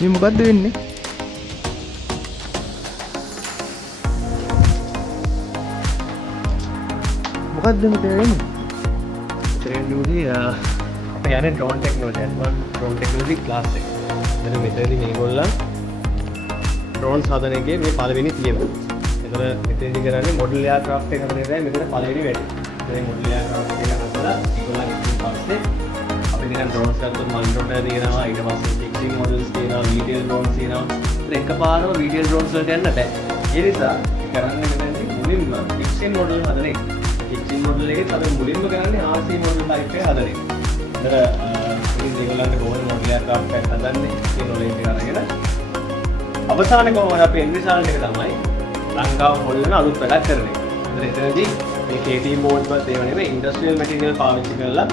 මේ මොකද්ද වෙන්නේ? මොකද්ද මෙතන වෙන්නේ? මෙතනදී අපේ යන්නේ drone technology advance drone technology class එක. මෙතනදී මේගොල්ලන් ඩ්‍රෝන් සාධනයේ මේ පළවෙනි තියම. ඒතර මෙතනදී කරන්නේ මොඩල් එයාක්‍රාෆ්ට් එක හදන්නේ මෙතන පළවෙනි වැඩේ. ඉතින් මොඩල් එයාක්‍රාෆ්ට් එක හදලා ඒගොල්ලන් ඉතින් පස්සේ අපි දින ඩ්‍රෝන්ස් ගත්තොත් මල්ටෝටර් තියෙනවා ඊට පස්සේ ෆික්සිං මොඩල්ස් තියෙනවා වීඩියෝ ඩ්‍රෝන්ස් තියෙනවා. ඒත් එකපාරම වීඩියෝ ඩ්‍රෝන්ස් වලට යන්න බෑ. ඒ නිසා කරන්නේ මෙතනදී මුලින්ම ෆික්සිං මොඩල් හදන එක. ෆික්සිං මොඩල් එකේ තමයි මුලින්ම කරන්නේ RC මොඩල් ටයිප් එක හදන එක. ඒතර ඉතින් ඒගොල්ලන්ට කොහොමද මොඩල් එයාක්‍රාෆ්ට් එක හදන්නේ කියන නොලෙජ් එක අරගෙන අවසාන කොහොමද අපේ එන්ඩ් රිසල්ට් එක තමයි ලංකාව හොල්ලන අලුත් වැඩක් කරන එක. එතනදී මේ KT බෝඩ් වල ඒව නෙවෙයි ඉන්ඩස්ට්‍රියල් මැටීරියල් පාවිච්චි කරලා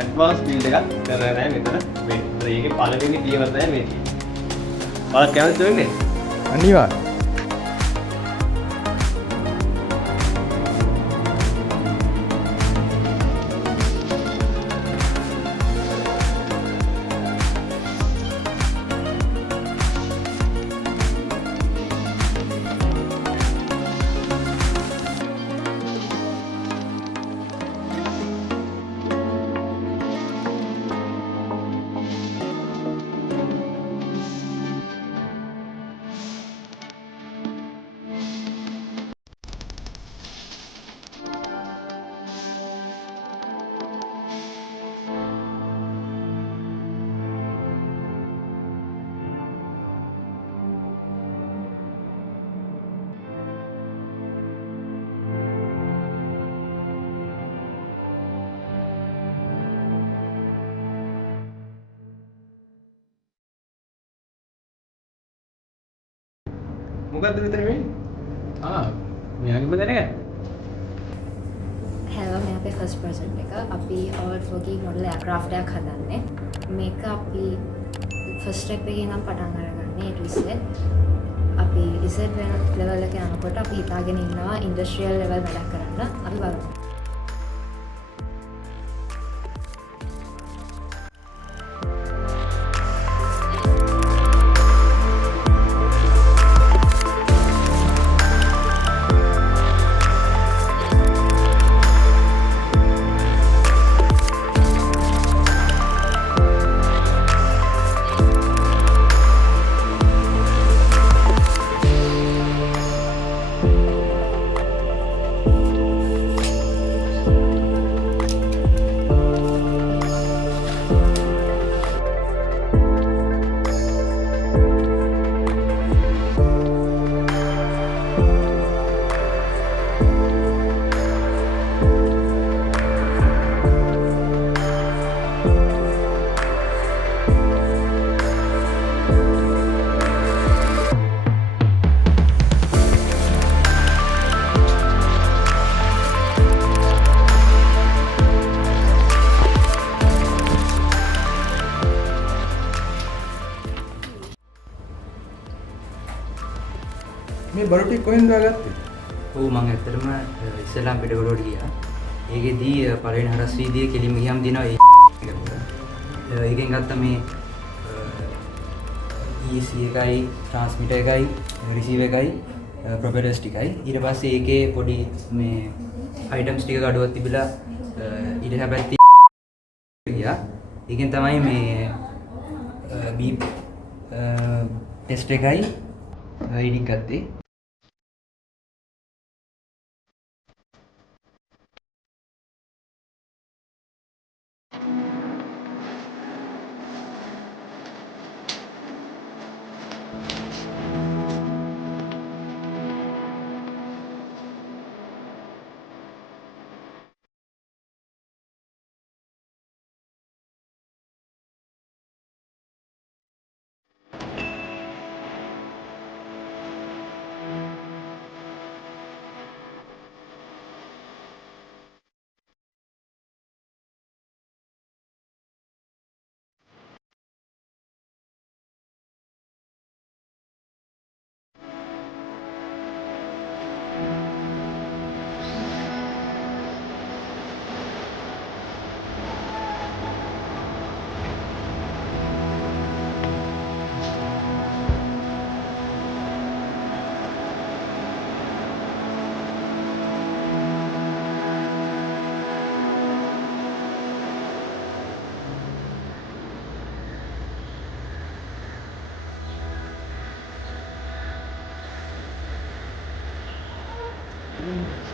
ඇඩ්වාන්ස් බිල්ඩ් එකක් කරලා නැහැ මෙතන වෙන්නේ. ඒකේ පළවෙනි පියවර තමයි මේ තියෙන්නේ. ඔයාලා කැමතිද වෙන්නේ? අනිවාර්යයෙන්. මොකද්ද මෙතන වෙන්නේ? මෙයාගෙම දැනගන්න. හැලෝ මේ අපේ ෆස්ට් ප්‍රොජෙක්ට් එක. අපි OutWorking මොඩල් එයාක්‍රාෆ්ට් එකක් හදන්නේ. මේක අපි ෆස්ට් ස්ටෙප් එකේ ඉඳන් පටන් අරගන්නේ A to Z. අපි Z ලෙවල් එක යනකොට අපි හිතාගෙන ඉන්නවා ඉන්ඩස්ට්‍රියල් ලෙවල් වැඩක් කරන්න. අපි බලමු. මේ බඩු ටික කොහෙන්ද ගත්තේ? ඔව් මම ඇත්තටම ඉස්ලාම් පිටකොටට ගියා. ඒකෙදී පළවෙනි හරස් වීදියේ කෙලින්ම ගියම් දිනවා ඒ ඒකෙන් ගත්ත මේ EC එකයි ට්‍රාන්ස්මිටර් එකයි රිසීවර් එකයි ප්‍රොපෙලර්ස් ටිකයි ඊට පස්සේ ඒකේ පොඩි මේ අයිටම්ස් ටික ගඩුවක් තිබිලා ඊට හැබැයි ගියා. ඒකෙන් තමයි මේ බීප් ටෙස්ට් එකයි රීඩින් ගත්තේ. Mm.